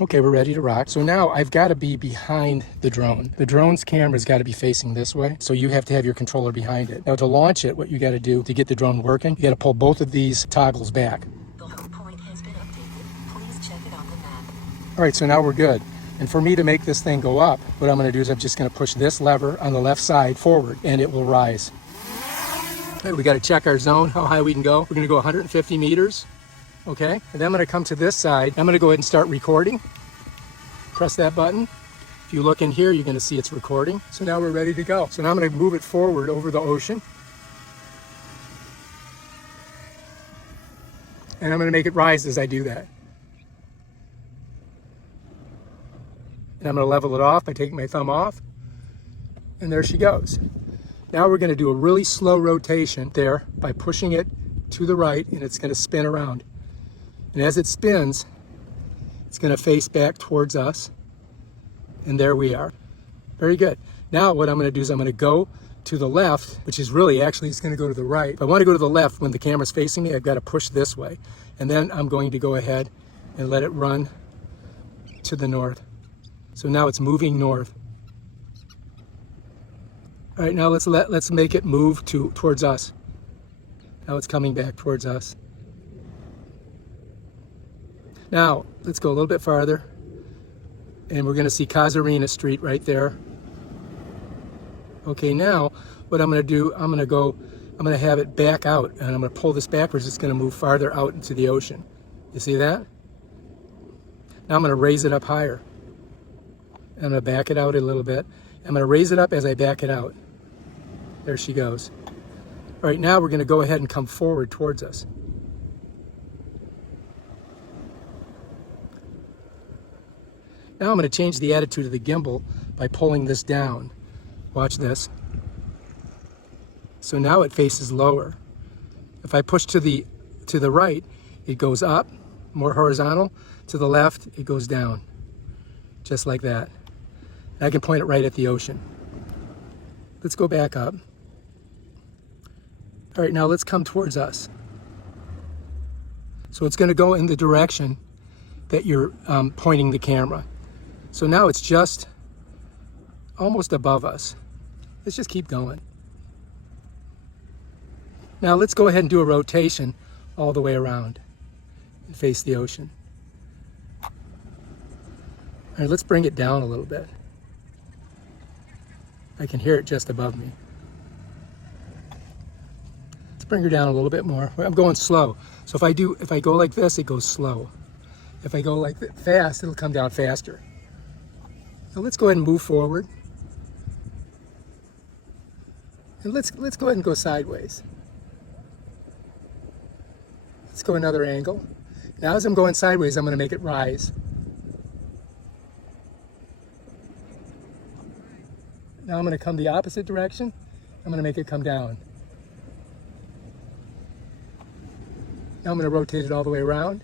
Okay, we're ready to rock. So now I've got to be behind the drone. The drone's camera's got to be facing this way, so you have to have your controller behind it. Now to launch it, what you got to do to get the drone working, you got to pull both of these toggles back. The home point has been updated. Please check it on the map. All right, so now we're good. And for me to make this thing go up, what I'm going to do is I'm just going to push this lever on the left side forward, and it will rise. All right, we got to check our zone, how high we can go. We're going to go 150 meters. Okay, and then I'm going to come to this side. I'm going to go ahead and start recording. Press that button. If you look in here, you're going to see it's recording. So now we're ready to go. So now I'm going to move it forward over the ocean. And I'm going to make it rise as I do that. And I'm going to level it off by taking my thumb off. And there she goes. Now we're going to do a really slow rotation there by pushing it to the right, and it's going to spin around. And as it spins, it's going to face back towards us. And there we are. Very good. Now what I'm going to do is I'm going to go to the left, which is really actually it's going to go to the right. If I want to go to the left when the camera's facing me, I've got to push this way. And then I'm going to go ahead and let it run to the north. So now it's moving north. All right, now let's make it move towards us. Now it's coming back towards us. Now, let's go a little bit farther, and we're going to see Casuarina Street right there. Okay, now, what I'm going to do, I'm going to have it back out, and I'm going to pull this backwards. It's going to move farther out into the ocean. You see that? Now I'm going to raise it up higher. I'm going to back it out a little bit. I'm going to raise it up as I back it out. There she goes. All right, now we're going to go ahead and come forward towards us. Now I'm going to change the attitude of the gimbal by pulling this down. Watch this. So now it faces lower. If I push to the right, it goes up, more horizontal. To the left, it goes down. Just like that. And I can point it right at the ocean. Let's go back up. All right, now let's come towards us. So it's going to go in the direction that you're pointing the camera. So now it's just almost above us. Let's just keep going. Now let's go ahead and do a rotation all the way around and face the ocean. All right, let's bring it down a little bit. I can hear it just above me. Let's bring her down a little bit more. I'm going slow. So if I go like this, it goes slow. If I go like fast, it'll come down faster. So let's go ahead and move forward. And let's go ahead and go sideways. Let's go another angle. Now as I'm going sideways, I'm going to make it rise. Now I'm going to come the opposite direction. I'm going to make it come down. Now I'm going to rotate it all the way around.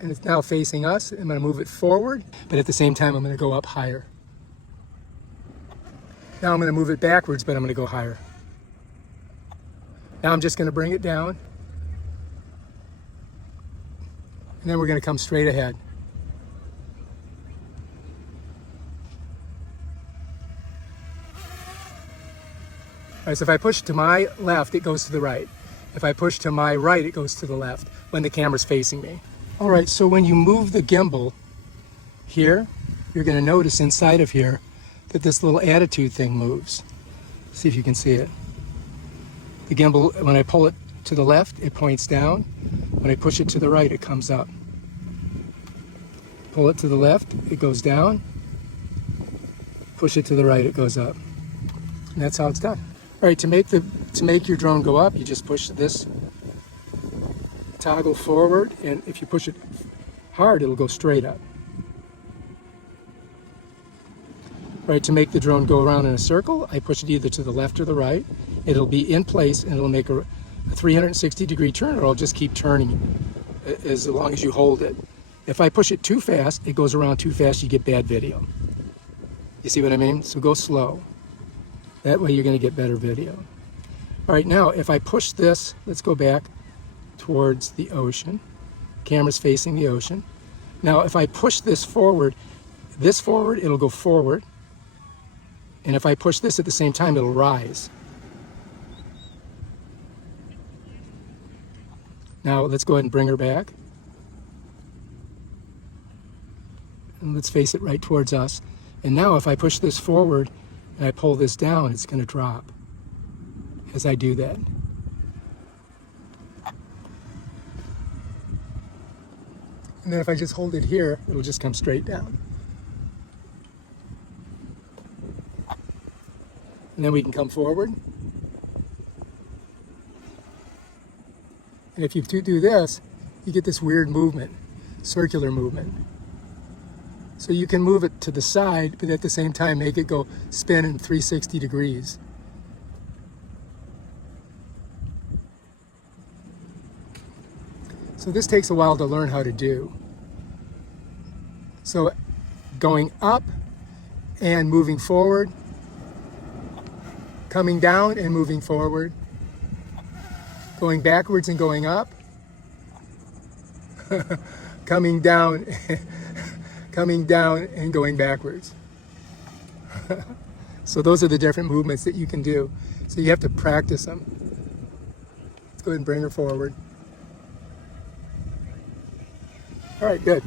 And it's now facing us. I'm going to move it forward, but at the same time, I'm going to go up higher. Now I'm going to move it backwards, but I'm going to go higher. Now I'm just going to bring it down. And then we're going to come straight ahead. All right, so if I push to my left, it goes to the right. If I push to my right, it goes to the left when the camera's facing me. All right, so when you move the gimbal here, you're going to notice inside of here that this little attitude thing moves. See if you can see it. The gimbal, when I pull it to the left, it points down. When I push it to the right, it comes up. Pull it to the left, it goes down. Push it to the right, it goes up. And that's how it's done. All right, to make your drone go up, you just push this toggle forward, and if you push it hard, it'll go straight up. Right, to make the drone go around in a circle, I push it either to the left or the right. It'll be in place, and it'll make a 360-degree turn, or it'll just keep turning as long as you hold it. If I push it too fast, it goes around too fast, you get bad video. You see what I mean? So go slow. That way you're going to get better video. All right, now if I push this, let's go back towards the ocean. Camera's facing the ocean. Now, if I push this forward, it'll go forward. And if I push this at the same time, it'll rise. Now, let's go ahead and bring her back. And let's face it right towards us. And now if I push this forward and I pull this down, it's going to drop as I do that. And then if I just hold it here, it'll just come straight down. And then we can come forward. And if you do this, you get this weird movement, circular movement. So you can move it to the side, but at the same time make it go spin in 360 degrees. So this takes a while to learn how to do. So going up and moving forward, coming down and moving forward, going backwards and going up, coming down and going backwards. So those are the different movements that you can do. So you have to practice them. Let's go ahead and bring her forward. All right, good.